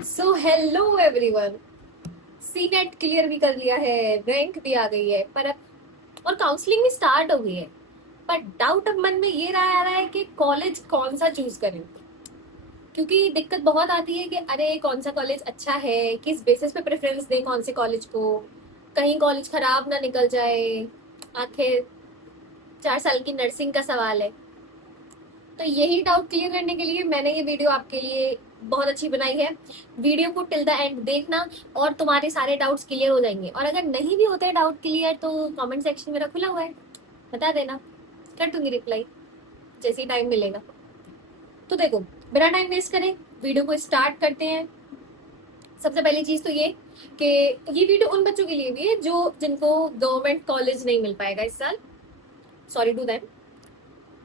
सो hello everyone. C NET clear भी कर लिया है, रैंक भी आ गई है, पर अब और काउंसलिंग भी स्टार्ट हो गई है। पर डाउट अब मन में ये रहा आ रहा है कि कॉलेज कौन सा चूज करें। क्योंकि दिक्कत बहुत आती है कि अरे कौन सा कॉलेज अच्छा है, किस बेसिस पे प्रेफरेंस दें कौन से कॉलेज को, कहीं कॉलेज खराब ना निकल जाए। आखिर 4 साल की नर्सिंग का सवाल है। तो यही डाउट क्लियर करने के लिए मैंने ये वीडियो आपके लिए बहुत अच्छी बनाई है। वीडियो को टिल द एंड देखना और तुम्हारे सारे डाउट्स क्लियर हो जाएंगे। और अगर नहीं भी होते डाउट क्लियर तो कमेंट सेक्शन मेरा खुला हुआ है, बता देना, कर दूंगी रिप्लाई जैसे ही टाइम मिलेगा। तो देखो, बिना टाइम वेस्ट करें वीडियो को स्टार्ट करते हैं। सबसे पहली चीज तो ये कि ये वीडियो उन बच्चों के लिए भी है जो जिनको गवर्नमेंट कॉलेज नहीं मिल पाएगा इस साल। Sorry to them,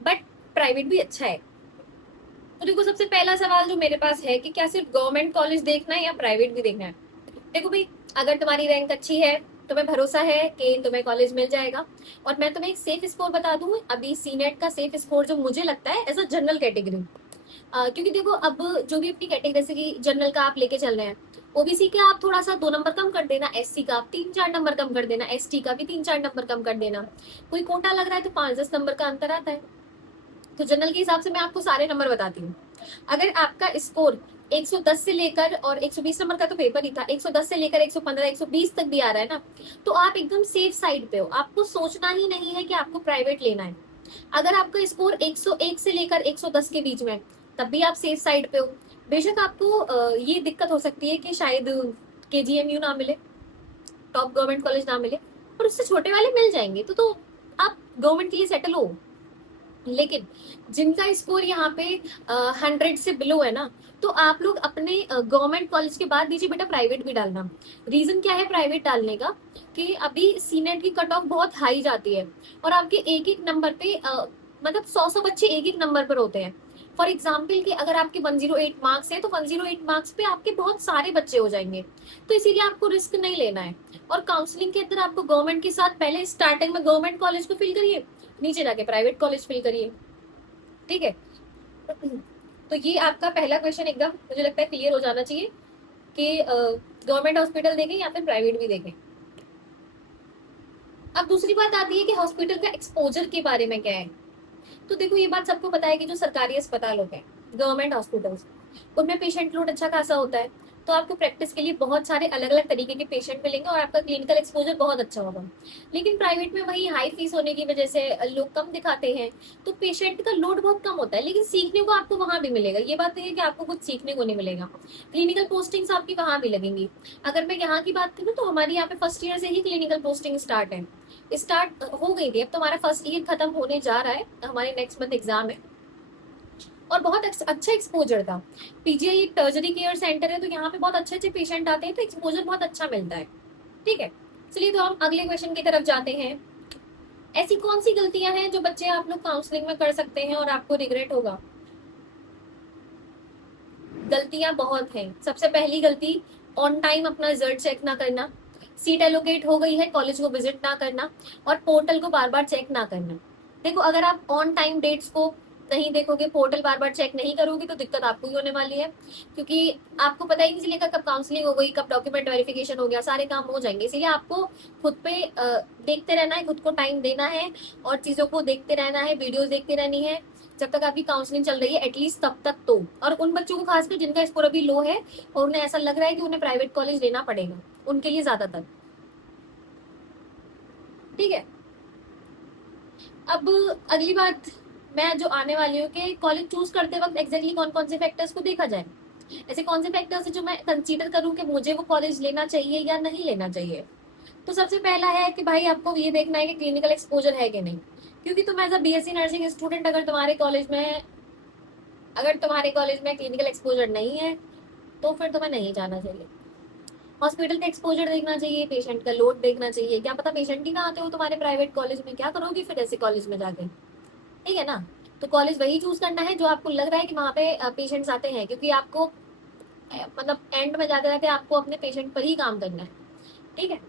but private भी अच्छा है। तो देखो, सबसे पहला सवाल जो मेरे पास है कि क्या सिर्फ गवर्नमेंट कॉलेज देखना है या प्राइवेट भी देखना है। देखो भाई, अगर तुम्हारी रैंक अच्छी है, तुम्हें भरोसा है कि तुम्हें कॉलेज मिल जाएगा। और मैं तुम्हें एक सेफ स्कोर बता दूं, अभी सी नेट का सेफ स्कोर जो मुझे लगता है एज अ जनरल कैटेगरी। क्योंकि देखो, अब जो भी अपनी कैटेगरी, जैसे कि जनरल का आप लेके चल रहे हैं, ओबीसी का आप थोड़ा सा 2 नंबर कम कर देना, एससी का आप 3-4 नंबर कम कर देना, एसटी का भी 3-4 नंबर कम कर देना। कोई कोटा लग रहा है तो 5-10 नंबर का अंतर आता है। तो जनरल के हिसाब से मैं आपको सारे नंबर बताती हूँ। अगर आपका स्कोर 110 से लेकर, और 120 नंबर का तो पेपर ही था, 110 से लेकर 115 120 तक भी आ रहा है ना, तो आप एकदम सेफ साइड पे हो। आपको सोचना ही नहीं है कि आपको प्राइवेट लेना है। अगर आपका स्कोर 101 से लेकर 110 के बीच में है, तब भी आप सेफ साइड पे हो। बेशक आपको ये दिक्कत हो सकती है कि शायद केजीएमयू ना मिले, टॉप गवर्नमेंट कॉलेज ना मिले, और उससे छोटे वाले मिल जाएंगे तो आप गवर्नमेंट के लिए सेटल हो। लेकिन जिनका स्कोर यहाँ पे 100 से बिलो है ना, तो आप लोग अपने गवर्नमेंट कॉलेज के बाद दीजिए बेटा प्राइवेट भी डालना। रीजन क्या है प्राइवेट डालने का, कि अभी सीनेट की कट ऑफ बहुत हाई जाती है, और आपके एक एक नंबर पे मतलब 100 बच्चे एक एक नंबर पर होते हैं। फॉर एग्जाम्पल कि अगर आपके 108 मार्क्स है तो 108 मार्क्स पे आपके बहुत सारे बच्चे हो जाएंगे। तो इसीलिए आपको रिस्क नहीं लेना है। और काउंसलिंग के अंदर आपको गवर्नमेंट के साथ पहले स्टार्टिंग में गवर्नमेंट कॉलेज को फिल करिए, नीचे जाके प्राइवेट कॉलेज फिल करिए। ठीक है। तो ये आपका पहला क्वेश्चन एकदम मुझे लगता है क्लियर हो जाना चाहिए कि गवर्नमेंट हॉस्पिटल देखें या फिर प्राइवेट भी देखें। अब दूसरी बात आती है कि हॉस्पिटल का एक्सपोजर के बारे में क्या है। तो देखो, ये बात सबको पता है कि जो सरकारी अस्पताल होते हैं, गवर्नमेंट हॉस्पिटल्स, उनमें पेशेंट लोड अच्छा खासा होता है। तो आपको प्रैक्टिस के लिए बहुत सारे अलग अलग तरीके के पेशेंट मिलेंगे और आपका क्लिनिकल एक्सपोजर बहुत अच्छा होगा। लेकिन प्राइवेट में वही हाई फीस होने की वजह से लोग कम दिखाते हैं, तो पेशेंट का लोड बहुत कम होता है। लेकिन सीखने को आपको वहां भी मिलेगा, ये बात नहीं है कि आपको कुछ सीखने को नहीं मिलेगा। क्लिनिकल पोस्टिंग्स आपकी वहां भी लगेंगी। अगर मैं यहाँ की बात करूँ तो हमारी यहाँ पे फर्स्ट ईयर से ही क्लिनिकल पोस्टिंग स्टार्ट हो गई थी। अब तो हमारा फर्स्ट ईयर खत्म होने जा रहा है, हमारे नेक्स्ट मंथ एग्जाम है। और बहुत अच्छा एक्सपोजर था। पीजीआई एक टर्जरी केयर सेंटर है, तो यहाँ पे बहुत अच्छे अच्छे पेशेंट आते हैं, तो एक्सपोजर बहुत अच्छा मिलता है। ठीक है। चलिए, तो हम अगले क्वेश्चन की तरफ जाते हैं। ऐसी कौन सी गलतियां हैं जो बच्चे आप लोग काउंसलिंग में कर सकते हैं और आपको रिग्रेट होगा। गलतियां बहुत हैं। सबसे पहली गलती, ऑन टाइम अपना रिजल्ट चेक ना करना। सीट एलोकेट हो गई है, कॉलेज को विजिट ना करना, और पोर्टल को बार बार चेक ना करना। देखो, अगर आप ऑन टाइम डेट्स को नहीं देखोगे, पोर्टल बार बार चेक नहीं करोगे, तो दिक्कत आपको ही होने वाली है। क्योंकि आपको पता ही नहीं चलेगा कब काउंसलिंग हो गई, कब डॉक्यूमेंट वेरिफिकेशन हो गया, सारे काम हो जाएंगे। इसीलिए आपको खुद पे देखते रहना है, खुद को टाइम देना है, और चीजों को देखते रहना है, वीडियोस देखते रहनी है जब तक आपकी काउंसलिंग चल रही है, एटलीस्ट तब तक तो। और उन बच्चों को खासकर जिनका स्कोर अभी लो है और उन्हें ऐसा लग रहा है कि उन्हें प्राइवेट कॉलेज लेना पड़ेगा, उनके लिए ज्यादातर। ठीक है। अब अगली बात मैं जो आने वाली हूँ कि कॉलेज चूज करते वक्त एग्जैक्टली कौन कौन से फैक्टर्स को देखा जाए। ऐसे कौन से फैक्टर्स है जो मैं कंसीडर करूँ कि मुझे वो कॉलेज लेना चाहिए या नहीं लेना चाहिए। तो सबसे पहला है कि भाई आपको ये देखना है कि क्लिनिकल एक्सपोजर है कि नहीं। क्योंकि तुम as a BSc nursing student, अगर तुम्हारे कॉलेज में क्लिनिकल एक्सपोजर नहीं है, तो फिर तुम्हें नहीं जाना चाहिए। हॉस्पिटल का एक्सपोजर देखना चाहिए, पेशेंट का लोड देखना चाहिए। क्या पता पेशेंट ही ना आते हो तुम्हारे प्राइवेट कॉलेज में, क्या करोगी फिर ऐसे कॉलेज में जाके। ठीक है ना। तो कॉलेज वही चूज करना है जो आपको लग रहा है कि वहां पे पेशेंट्स आते हैं, क्योंकि आपको मतलब एंड में जाते जाते आपको अपने पेशेंट पर ही काम करना है। ठीक है।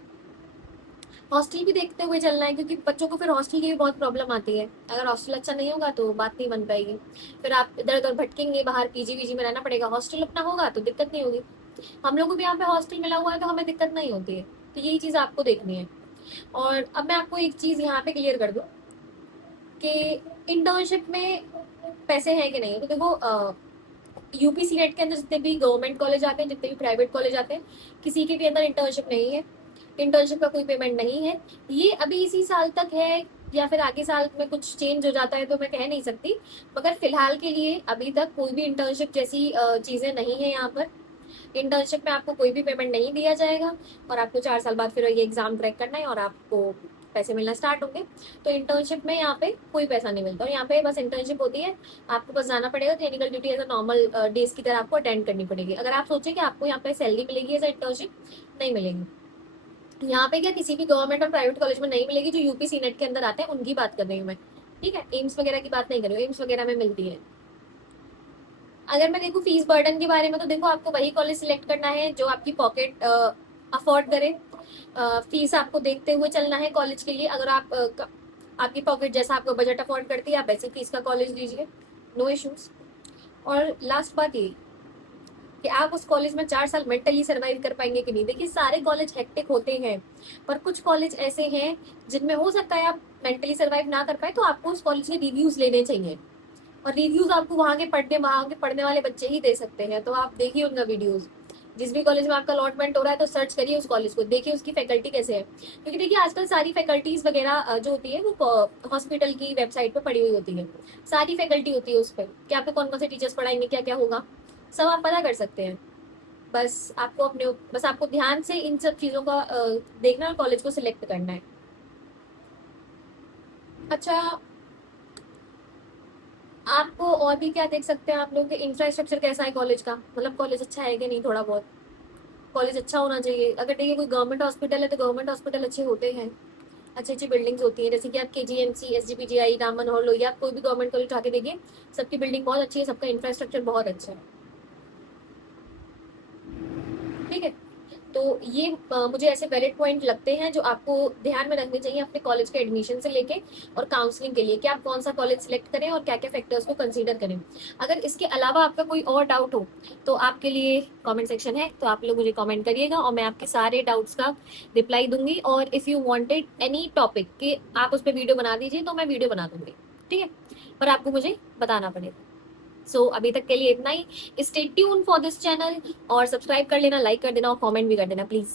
हॉस्टल भी देखते हुए चलना है, क्योंकि बच्चों को फिर हॉस्टल की भी बहुत प्रॉब्लम आती है। अगर हॉस्टल अच्छा नहीं होगा तो बात नहीं बन पाएगी, फिर आप इधर उधर भटकेंगे, बाहर पीजी वीजी में रहना पड़ेगा। हॉस्टल अपना होगा तो दिक्कत नहीं होगी। हम लोगों को भी यहाँ पे हॉस्टल मिला हुआ है, तो हमें दिक्कत नहीं होती है। तो यही चीज आपको देखनी है। और अब मैं आपको एक चीज यहाँ पे क्लियर कर दूं कि इंटर्नशिप में पैसे हैं कि नहीं। तो देखो, यूपीसी नेट के अंदर जितने भी गवर्नमेंट कॉलेज आते हैं, जितने भी प्राइवेट कॉलेज आते हैं, किसी के भी अंदर इंटर्नशिप नहीं है। इंटर्नशिप का कोई पेमेंट नहीं है। ये अभी इसी साल तक है, या फिर आगे साल में कुछ चेंज हो जाता है तो मैं कह नहीं सकती। मगर फिलहाल के लिए अभी तक कोई भी इंटर्नशिप जैसी चीजें नहीं है यहाँ पर। इंटर्नशिप में आपको कोई भी पेमेंट नहीं दिया जाएगा, और आपको 4 साल बाद फिर ये एग्जाम क्रैक करना है और आपको पैसे मिलना स्टार्ट होंगे। तो इंटर्नशिप में यहाँ पे कोई पैसा नहीं मिलता, और यहाँ पे बस इंटर्नशिप होती है, आपको बस जाना पड़ेगा, clinical duty as normal days की तरह आपको अटेंड करनी पड़ेगी। अगर आप सोचें कि आपको यहाँ पे सैलरी मिलेगी एज इंटर्नशिप, नहीं मिलेगी। यहाँ पे क्या किसी भी गवर्नमेंट और प्राइवेट कॉलेज में नहीं मिलेगी। जो यूपीसी नेट के अंदर आते हैं उनकी बात कर रही हूँ मैं, ठीक है। एम्स वगैरह की बात नहीं कर रही हूँ, एम्स वगैरह में मिलती है। अगर मैं देखूँ फीस बर्डन के बारे में, तो देखो आपको वही कॉलेज सिलेक्ट करना है जो आपकी पॉकेट अफोर्ड करे। फीस आपको देखते हुए चलना है कॉलेज के लिए। अगर आपकी पॉकेट जैसा आपको बजट अफोर्ड करती है, आप वैसे फीस का कॉलेज लीजिए, नो इश्यूज। और लास्ट बात ये कि आप उस कॉलेज में 4 साल मेंटली सर्वाइव कर पाएंगे कि नहीं। देखिए सारे कॉलेज हेक्टिक होते हैं, पर कुछ कॉलेज ऐसे हैं जिनमें हो सकता है आप मेंटली सर्वाइव ना कर पाए, तो आपको उस कॉलेज के रिव्यूज लेने चाहिए। और रिव्यूज आपको वहाँ के पढ़ने वाले बच्चे ही दे सकते हैं। तो आप देखिए उनका वीडियोज। जिस भी कॉलेज में आपका अलॉटमेंट हो रहा है तो सर्च करिए उस कॉलेज को, देखिए उसकी फैकल्टी कैसे है। क्योंकि देखिए आजकल सारी फैकल्टीज वगैरह जो होती है वो हॉस्पिटल की वेबसाइट पे पड़ी हुई होती है। सारी फैकल्टी होती है उस पर कि आपको कौन कौन से टीचर्स पढ़ाएंगे, क्या क्या होगा, सब आप पता कर सकते हैं। बस आपको ध्यान से इन सब चीजों का देखना और कॉलेज को सिलेक्ट करना है। अच्छा, आपको और भी क्या देख सकते हैं आप लोग, इंफ्रास्ट्रक्चर कैसा है कॉलेज का, मतलब कॉलेज अच्छा है कि नहीं। थोड़ा बहुत कॉलेज अच्छा होना चाहिए। अगर देखिए कोई गवर्नमेंट हॉस्पिटल है तो गवर्नमेंट हॉस्पिटल अच्छे होते हैं, अच्छी अच्छी बिल्डिंग्स होती हैं। जैसे कि आप केजीएमसी, एसजीपीजीआई, राम मनोहर लोहिया, आप कोई भी गवर्नमेंट कॉलेज उठा के देखिए, सबकी बिल्डिंग बहुत अच्छी है, सबका इंफ्रास्ट्रक्चर बहुत अच्छा है, ठीक है। तो ये मुझे ऐसे वैलिड पॉइंट लगते हैं जो आपको ध्यान में रखने चाहिए अपने कॉलेज के एडमिशन से लेके और काउंसलिंग के लिए, कि आप कौन सा कॉलेज सिलेक्ट करें और क्या क्या फैक्टर्स को कंसीडर करें। अगर इसके अलावा आपका कोई और डाउट हो तो आपके लिए कमेंट सेक्शन है, तो आप लोग मुझे कमेंट करिएगा और मैं आपके सारे डाउट्स का रिप्लाई दूंगी। और if you wanted any topic कि आप उस पर वीडियो बना दीजिए तो मैं वीडियो बना दूंगी, ठीक है। पर आपको मुझे बताना पड़ेगा। अभी तक के लिए इतना ही। Stay tune for this channel, और सब्सक्राइब कर लेना, लाइक कर देना और कमेंट भी कर देना प्लीज।